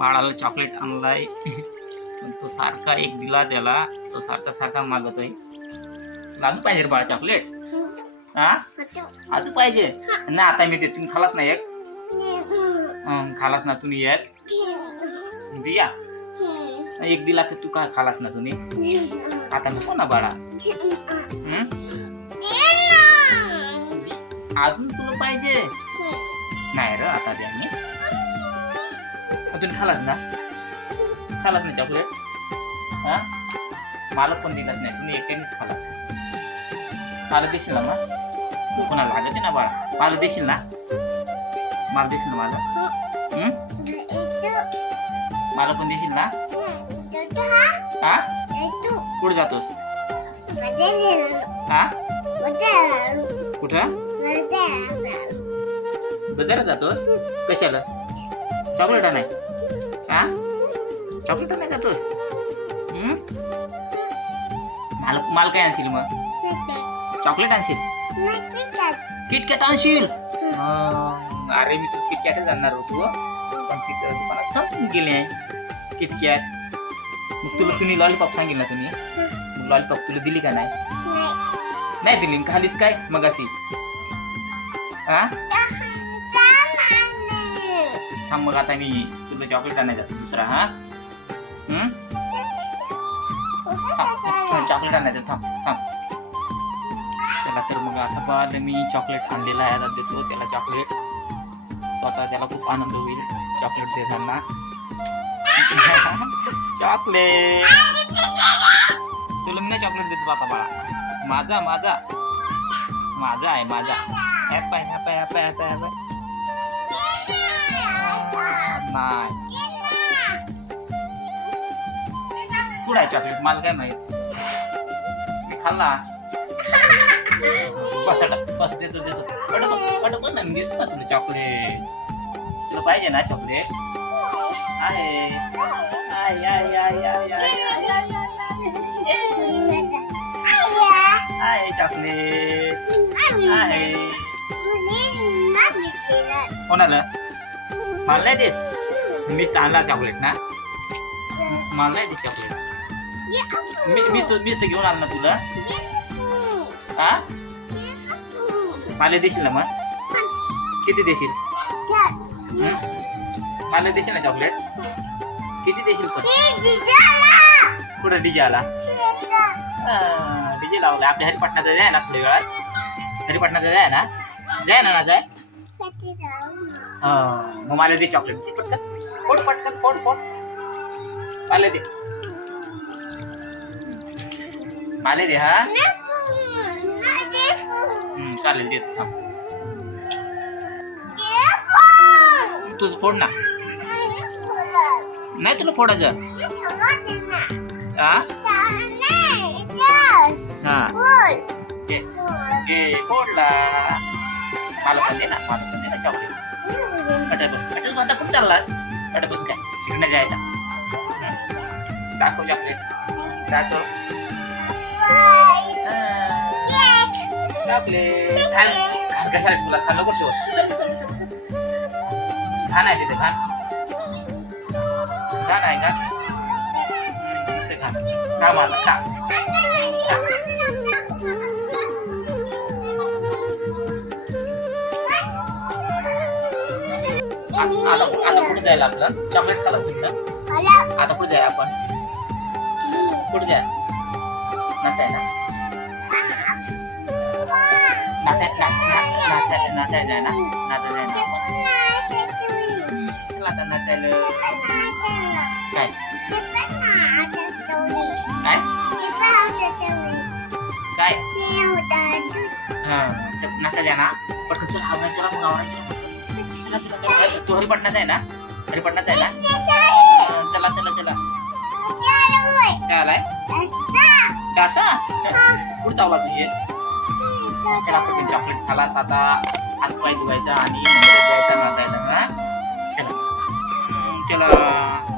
बाळाला चॉकलेट आणलाय. तो सारखा एक दिला त्याला. तो सारखा सारखा मागतोय. अजून पाहिजे रे बाळा चॉकलेट हा? अजून पाहिजे? ना आता मी देतो तुम्ही खालाच ना एक? खालास ना तुम्ही एक. दिया? एक दिला तर तू का खालास ना तुम्ही? आता नको ना बाळा. अजून तुला पाहिजे? नाही र आता द्या मी. तुम्ही खालास ना? खालास ना चॉकलेट हा? मला पण दिलाच नाही. तुम्ही एकट्यानेच खालास मला देशील ना मग? तू कोणाला लागते ना बाळा? मला देशील ना? मला देशील ना मला? मला पण देशील ना? हा? कुठे जातोस? हा? कुठं? बाजारात जातोस? कशाला? चॉकलेट नाही हा चॉकलेट नाही जातोस? मला मला काय आणशील मग चॉकलेट आणशील किटकॅट आणशील अरे मी तू किटकॅटच आणणार होतो पण तिथं दुकानात संपून गेले किटकॅट मग तुला तुम्ही लॉलीपॉप सांगेल ना तुम्ही लॉलीपॉप तुला दिली का नाही नाही दिली खालीस काय मग अशी हा थांब मग आता मी तुला चॉकलेट आणायचं जातो दुसरा हा? हं? थांब चॉकलेट आणायचं थांब थांब. चला तर मग आता बाळ मी चॉकलेट आणलेला आहे आता देतो त्याला चॉकलेट तो आता त्याला खूप आनंद होईल चॉकलेट देताना. चॉकलेट तुला मी नाही चॉकलेट देतो आता बाळा. माझा माझा. माझा आहे माझा. ॲप आहे हॅप आहे ॲप आहे ॲप आहे नाही कुठे चॉकलेट मला काय माहीत मी खाल्ला बस अडक बस देतो देतो पटक पटक ना मी देतो ना तुला चॉकलेट तुला पाहिजे ना चॉकलेट आहे आय आय आय आय आय आहे चॉकलेट आहे कोणाला मला नाही देत मीच आणला चॉकलेट ना? मला नाही चॉकलेट मी मी तर मी तर घेऊन आलो ना तुला हा? मला देशील ना मग? किती देशील? मला देशील ना चॉकलेट किती देशील पण कुठं डीजे आला डीजे लावला आपल्या हरिपटणाचा जाय ना थोडी वेळात. हरिपटणाचा जाय ना? जाय ना ना जाय हं, मग मला दे चॉकलेट पटकन. फोड पटकन फोड फोड. आले दे. आले दे हा? चालेल दे थांब. तुझं फोड ना. नाही तुला फोडायचं. हा हा. फोडला मला पण दे ना मला पण दे ना चॉकलेट बंदा कुठं चाललास? पटापट काय तिकडे जायचा. दाखव चॉकलेट दाखव चॉकलेट घाल घाल कशाला तुला खाल नको ठेव घाण आहे तिथे घाण घाण आहे का? हं, घाण खा मला खा आता आता कुठे जायला आपलं? चॉकलेट खालास तुमचं आता कुठे जाय आपण? कुठे जाय? नाचाय ना नाचाय ना ना- नाचाय नाचाय जाय ना नाचाय जाय ना आपण. चला आता नाचायला. काय? काय? हा नाचा जाय ना पटकन चल आवडा चला मग आवडा चला चला चला तू हरिपटणाचा आहे ना? हरिपटणाचा आहे ना? चला चला चला. काय आलाय? काय असा कुठं चावला तुझे चला पटकन चॉकलेट खाला साधा हात पाय धुवायचा आणि जायचा नाचायला हा? चला. चला.